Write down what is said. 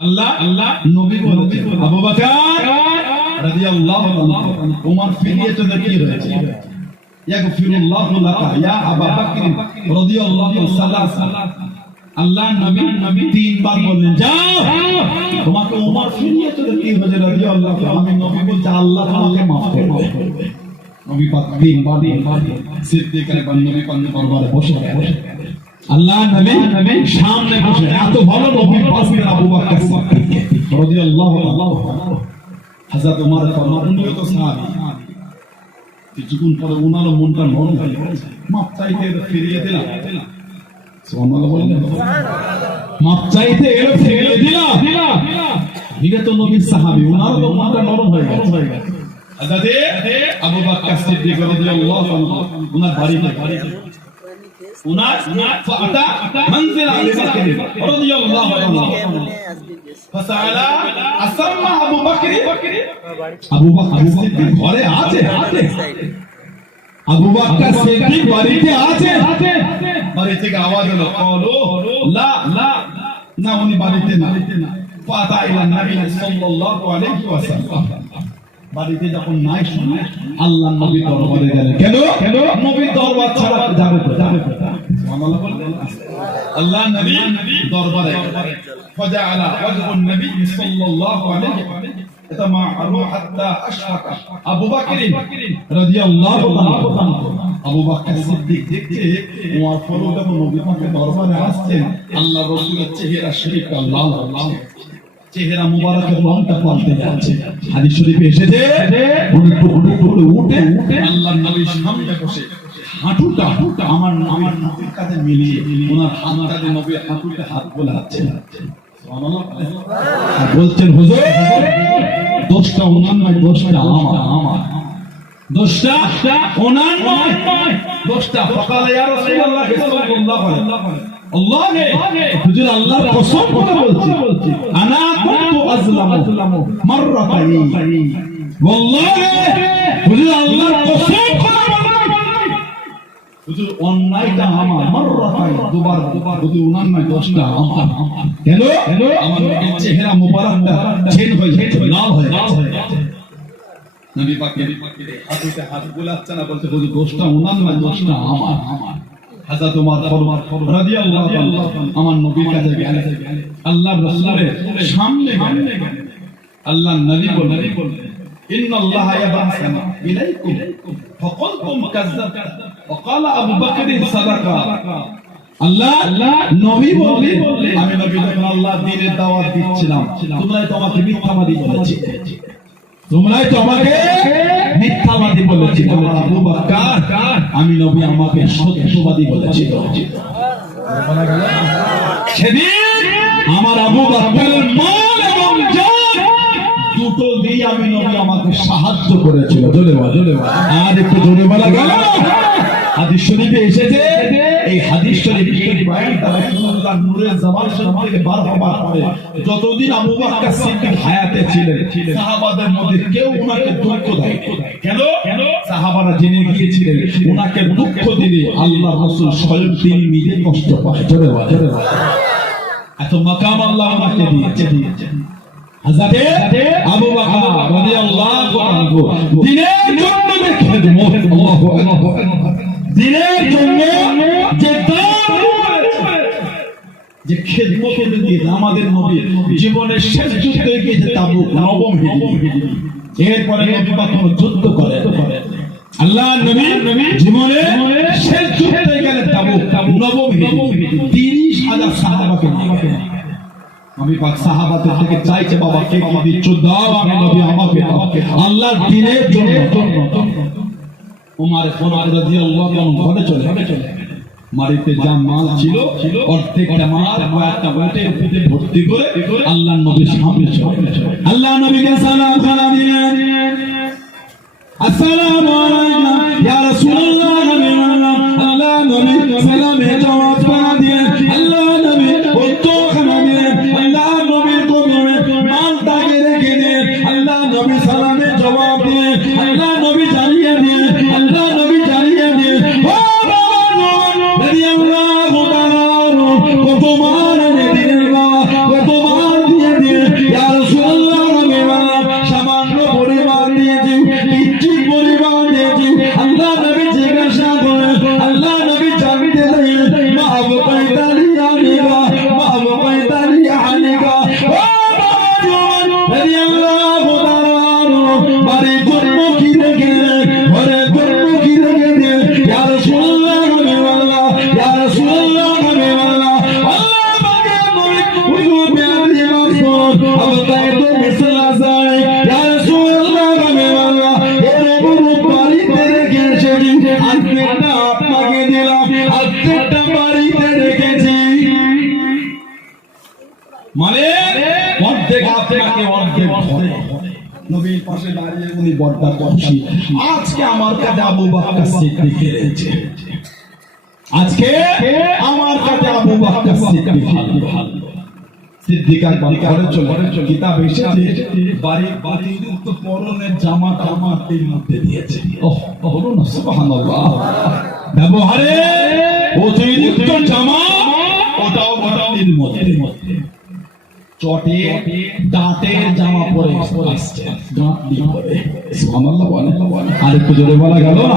আল্লাহ নবী বলেছেন আবু বকর রাদিয়াল্লাহু আনহু ওমর ফিরিয়ে চলে কি হয়েছে ইয়াগফিরুল্লাহু লাকা ইয়া আবু বকর রাদিয়াল্লাহু সাল্লাল্লাহু আল্লাহ নবী তিনবার বললেন যাও তোমাকে ওমর ফিরিয়ে চলে কি হয়েছে রাদিয়াল্লাহু আমি নবী বলতে আল্লাহ তোমাকে maaf করবে নবী পাক তিনবার সিদ্দিক আকবর নবী পাক দরবারে বসে আল্লাহ নবী সামনে বসে এত ভালো নবী পাশে আবু বকর সিদ্দিক রাদিয়াল্লাহু আনহু হযরত ওমর উনিও তো সাহাবী কিছুক্ষণ পরে ওনার মনটা নরম হয়ে গেছে মাপ চাইতে ফিরিয়ে দিলাম সুবহানাল্লাহ বললেন মাপ চাইতে এলো ফিরিয়ে দিলাম এটা তো নবীর সাহাবী ওনার মনটা নরম হয়ে গেছে হযরত আবু বকর সিদ্দিক রাদিয়াল্লাহু আনহু ওনার বাড়িতে উনার ফাতা মনজিল আবু বকর রাদিয়াল্লাহু আনহু ফাসালা আসাম্মা আবু বকর সিদ্দিক ঘরে আছে আবু বকর সিদ্দিক বাড়িতে আছে বাড়ি থেকে আওয়াজ হলো কলো লা না উনি বাড়িতে না ফাতা ইলা নবী সাল্লাল্লাহু আলাইহি ওয়াসাল্লাম বাড়িতে যখন নাই শুনে আল্লাহ নবী দরবারে গেলেন কেন নবী দরবার ছাড়া যাবে সুবহানাল্লাহ বললেন আল্লাহ নবী দরবারে ফাজাআলা ওয়াজহুন নবী সাল্লাল্লাহু আলাইহি ইয়াতামাআরু হাত্তা আশফাকা আবু বকর রাদিয়াল্লাহু আনহু আবু বকর সিদ্দিক দেখতে ওমর ফারুক যখন নবী পাকের দরবারে আসছেন আল্লাহ রাসূলের চেহারা শরীফটা লাল চেহারা মুবারকের রংটা পাল্টে যাচ্ছে হাদিস শরীফে এসেছে উঠে আল্লাহর নবীর সামনে বসে হাঁটুটা আমার নবীর কাছে মিলিয়ে ওনার হাতটাতে নবীর হাঁটুতে হাত বোলাচ্ছে সুবহানাল্লাহ আর বলছেন হুজুর দোষটা ওনার নয় দোষটা আমার দোষটা ওনার নয় দোষটা ফাকালা ইয়া রাসূলুল্লাহ সাল্লাল্লাহু আলাইহি আল্লাহ হুজুর আল্লাহর কসম করে বলছি আনা কুনতু আযলামু মাররাতাইন ওয়াল্লাহি হুজুর আল্লাহর কসম করে হুজুর অন্যায়টা আমার মাররাতাইন দুবার হুজুর ওনার নয় দোষটা আমার কেন আমার নবীর চেহারা মুবারকটা চেঞ্জ হয়ে যাচ্ছে লাল হয়ে যাচ্ছে নবী পাকের হাতে হাত বুলাচ্ছে না বলতে হুজুর দোষটা ওনার নয় দোষটা আমার হযরত ওমর ফারুক রাদিয়াল্লাহু আনহু আমার নবীর কাছে গেলেন আল্লাহর রাসূলের সামনে গেলেন আল্লাহর নবী বললেন ইন্নাল্লাহা ইয়াবআসুনা ইলাইকুম ফাকুলতুম কাযাবতা ওয়া ক্বালা আবু বকর সাদাকা আল্লাহ নবী বললেন আমি নবী যখন আল্লাহর দ্বীনের দাওয়াত দিচ্ছিলাম তোমরা তো আমাকে মিথ্যাবাদী বলেছিলে মিথ্যাবাদী বলেছিল আবু বকর আমি নবী আমাকে সত্যবাদী বলেছিল সেদিন আমার আবু বকরের মাল এবং জান দুটো দিয়ে আমি নবী আমাকে সাহায্য করেছিল জোরে আর একটু জোরে বলা গেল হাদিস শরীফে এসেছে এই হাদিস শরীফের বয়ান তারা সুন্নাত নূরের জামাল শরীফ থেকে বার হবার পরে যতদিন আবু বকর সিদ্দিক হায়াতে ছিলেন সাহাবাদের মধ্যে কেউ ওনাকে দুঃখ দেয় কেন সাহাবারা জেনে গিয়েছিলেন ওনাকে দুঃখ দিলে আল্লাহর রাসূল স্বয়ং তিনি নিজে কষ্ট পায় জোরে এত মাকাম আল্লাহ ওনাকে দিয়েছেন হযরত আবু বকর রাদিয়াল্লাহু আনহু দিনের জন্য খেদমত আল্লাহু আকবার দিনের জন্য যে যে খেদমত দিয়েছে আমাদের নবী জীবনের শেষ যুদ্ধে গিয়েছে তাবুক নবম হিজরি এরপরে নবী পাক কোনো যুদ্ধ করে আল্লাহ নবী জীবনে শেষ যুদ্ধে গেলেন তাবুক নবম হিজরি ৩০,০০০ সাহাবাকে নিয়ে আমি পাক সাহাবাদের থেকে চাইছে বাবা কে কি দিচ্ছ দাও আমি নবী আমাকে আল্লাহর দ্বীনের জন্য ওমর ফারুক রাদিয়াল্লাহু আনহু ঘরে চলে মারিতে যা মাল ছিল অর্ধেকটা মাল কয়েকটা উটের পিঠে ভর্তি করে আল্লাহর নবীর সামনে আল্লাহর নবীকে সালাম দিলেন আসসালামু আলাইকুম ইয়া রাসূলুল্লাহ আল্লাহ নবী সালামে জবাব করে দিলেন আল্লাহ নবী উত্তর করে দিলেন আল্লাহ নবীর কদমে মালটাকে রেখে দিলেন আল্লাহ নবী সালামে জবাব দিলেন আল্লাহ নবী জানিয়ে দিলেন আল্লাহ নবী জানিয়ে দিলেন ও রাদিয়াল্লাহু তাআলা কত মান দিলেন কত মান দিয়ে অর্ধেক আপনাকে অর্ধেক ধরে নবীর পাশে দাঁড়িয়ে উনি বড়টা খুশি আজকে আমার কাছে আবু বকর সিদ্দিক এসেছে আজকে আমার কাছে আবু বকর সিদ্দিক সিদ্দিক আকবর ঘরে চলে কিতাব এসেছে বাড়ি অতিরিক্ত পরনের জামা এই মধ্যে দিয়েছে ওহ বলুন সুবহানাল্লাহ ব্যবহারে অতিরিক্ত জামা ওটাও বাড়ির মধ্যে চটে দাঁতের জামা পরে আসছে দাঁত দিয়ে সুবহানাল্লাহ বলে আর একটু জোরে বলা গেল না